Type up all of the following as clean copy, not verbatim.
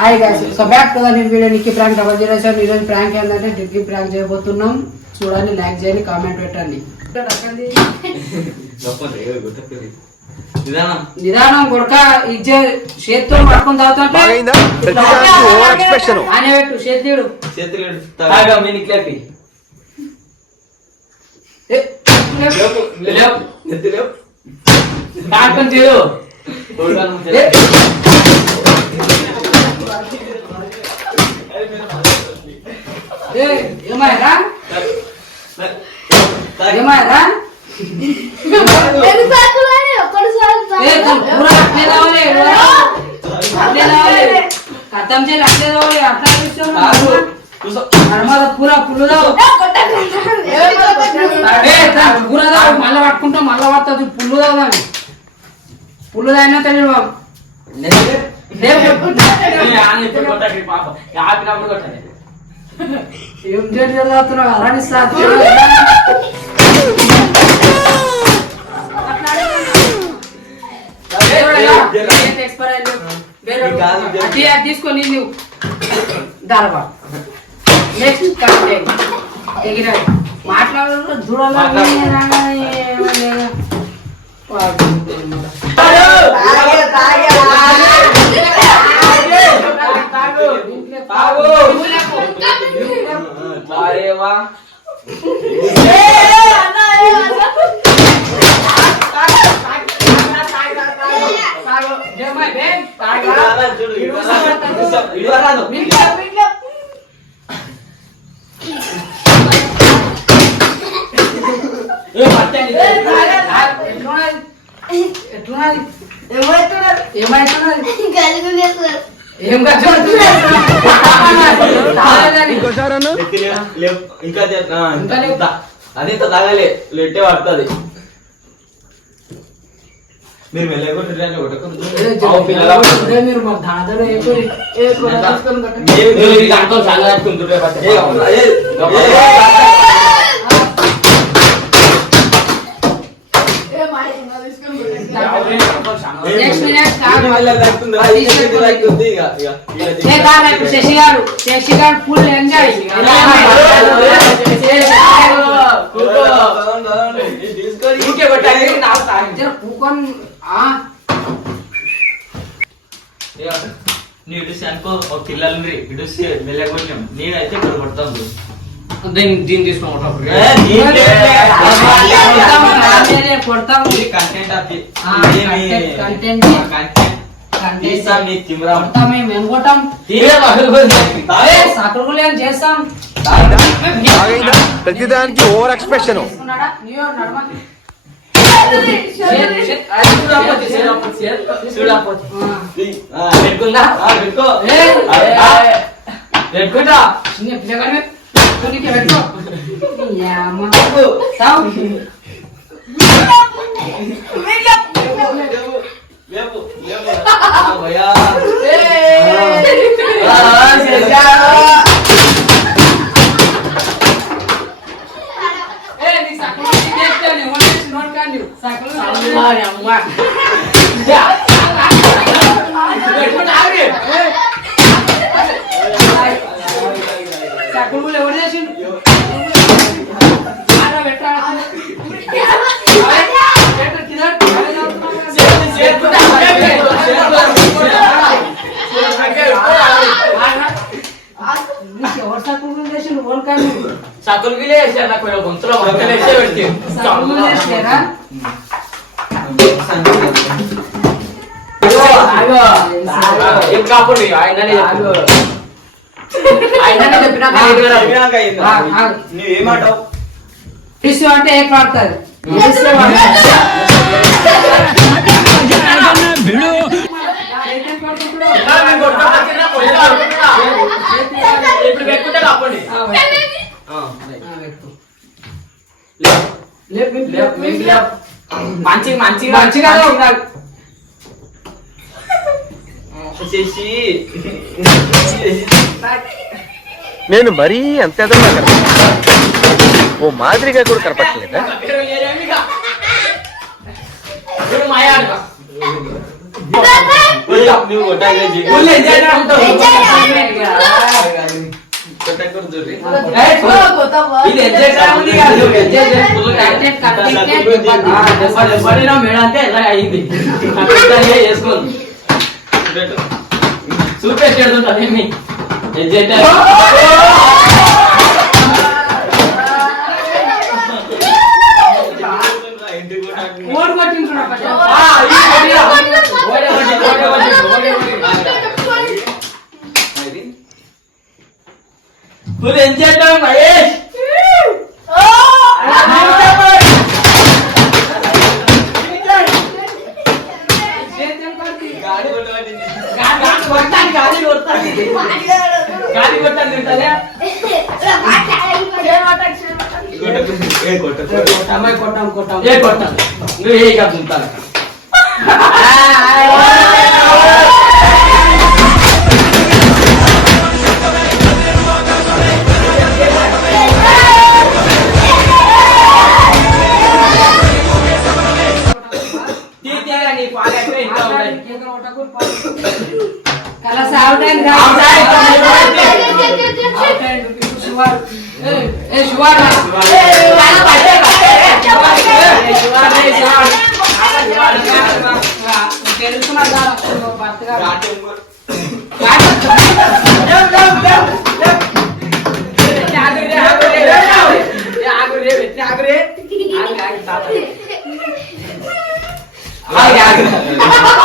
Hi guys, so back to the new video. Nikki prank 007. ఈరోజు prank ఏంటంటే dicky prank చేయబోతున్నాం. చూడండి, లైక్ చేయండి, కామెంట్ పెట్టండి. నిదానం కొడుక ఇచ్చే చేతితో పట్టుకుని తాగుతుంటే అనే పెట్టు చేతుడు ఏమాయరా ఏమాయరా खत्म से लगते रहोगे अपना पूरा पुल्लू पूरा మళ్ళా పట్టుకుంటా మళ్ళా పడుతుంది పుల్లు దాని పుల్లు దాయినా తెలియదు బాబు ఏం చేస్తున్నావు అరణిస్తా తీసుకొని నువ్వు దారబా నెక్స్ట్ కంటెంట్ ఎగిరా మాట్లాడు అది తాగాలి లెట్టే పడుతుంది. మీరు శశిగారు ఫుల్ ఎంజాయ్ ఇడుసి అనుకో ఒక పిల్లల్ని ఇడుసి మెల్లగొట్టాం. నేనైతే ఇక్కడ పడతాను. దీన్ని తీసుకుంటాం. చేస్తాం ప్రతిదానికి ఓవర్ ఎక్స్ప్రెషన్. ఎవరు చేసి సకులు గొంతులో పెట్టి కాపండి నువ్వేమాటావు టిష్యూ అంటే ఏం వాడతారు మంచిగా నేను మరీ అంత ఎదలా ఓ మాదిరిగా కూడా కనపట్టలేదా? నువ్వు కొట్టాలి ఫుల్ ఎంజాయ్ ఉంటావు ఇది ఎంజాయ్ కావాలి కాదు enjoy full content content madam అంటే ఇలా అయింది చేసుకోండి చూపెట్టేడుతుంటా ఏమి ఎంజాయ్ ఓడి పట్టించుకున్నా ఫుల్ ఎంజాయ్ మహేష్ గాలి కొట్టాలి తింటానే కొట్టాం ఏ కొట్టాం నువ్వు ఏ కాదు తింటాను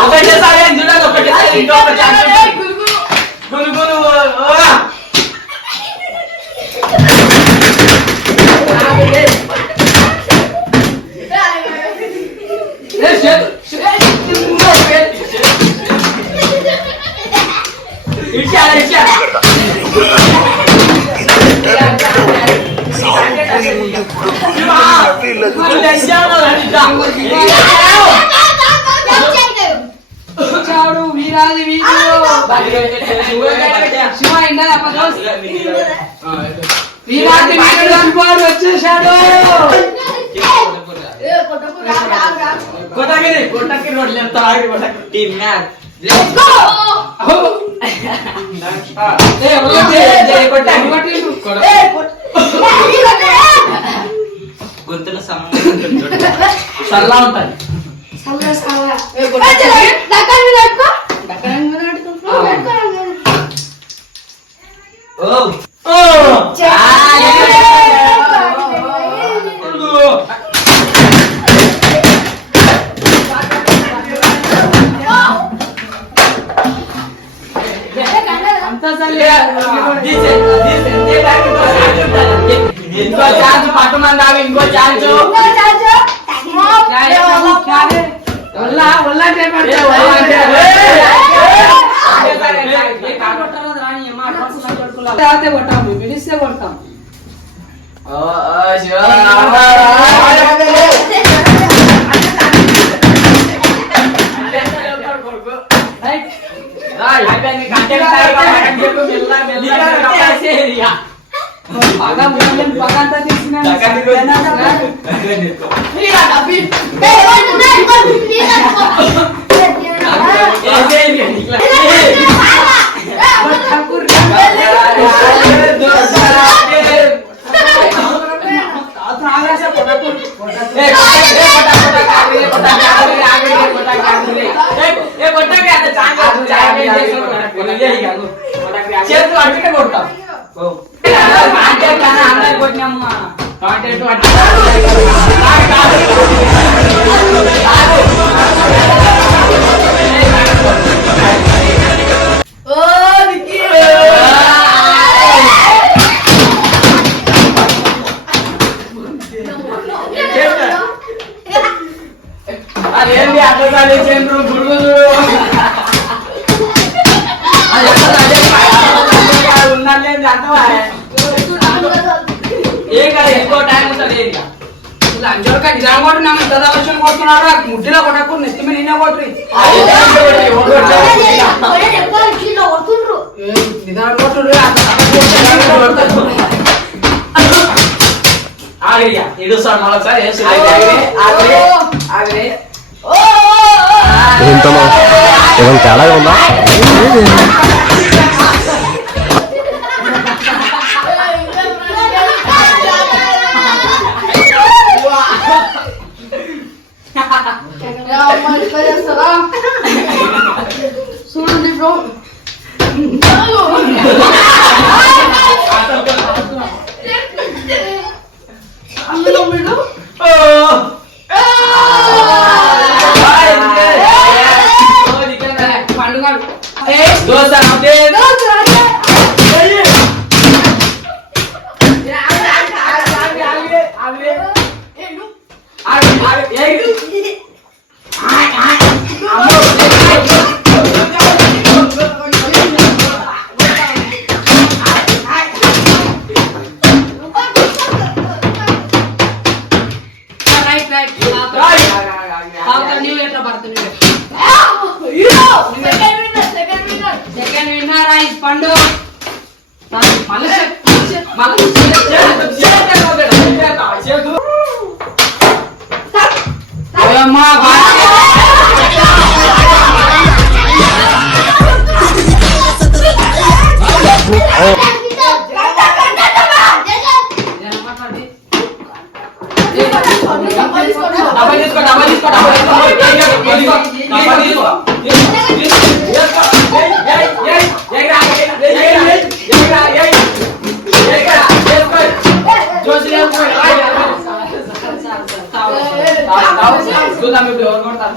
ఒకటేసారి చూడాలి ఒకటేసారి ఇంకో గురుగురు వీరాది శివ వీరాది వీరుడు వచ్చేసాడు కొట్టకి రోడ్లు ఎంత గొంతుల సల్లా ఉంటుంది ఇంకో ఛాన్స్ పట్టమంది ఇంకో ఛాన్స్ కొట్టాము పిలిస్తే కొడతాం పగంతా తీసిన చేతులు అడిగితే కొడతాం కొట్టినమ్మా అదేంటి అర్థాలు చేయండి గురుగు ఉన్నది అర్థమా ఏ కదా ఎక్కువ టైం ఉంటుంది అంజోక నిజాం కొట్టినాము ఇంత అవసరం కొడుతున్నాడు ముడ్డిలో కొట్టకు నెత్తి మీద నిన్న కొట్టి నిజాం కొట్టు ఇడుస్తాడు మళ్ళీ ఏమైనా తేడాగా ఉందా? చూడండి బ్రో పండుగ దోశ సెకండ్ విన్నర్ రైస్ పండు చూద్దాం ఇప్పుడు ఎవరు కొడతారు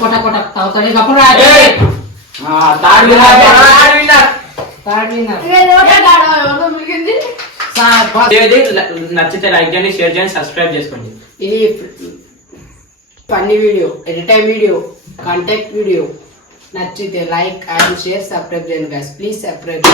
కొట్ట కొట్ట తాగుతాడు అప్పుడు నచ్చితే లైక్ చేయండి, షేర్ చేయండి, సబ్స్క్రైబ్ చేసుకోండి. ఇది ఫన్నీ వీడియో, ఎడిటైమ్ వీడియో, కాంటాక్ట్ వీడియో. నచ్చితే లైక్ అండ్ షేర్, సబ్స్క్రైబ్ చేయండి గైస్, ప్లీజ్ సబ్స్క్రైబ్.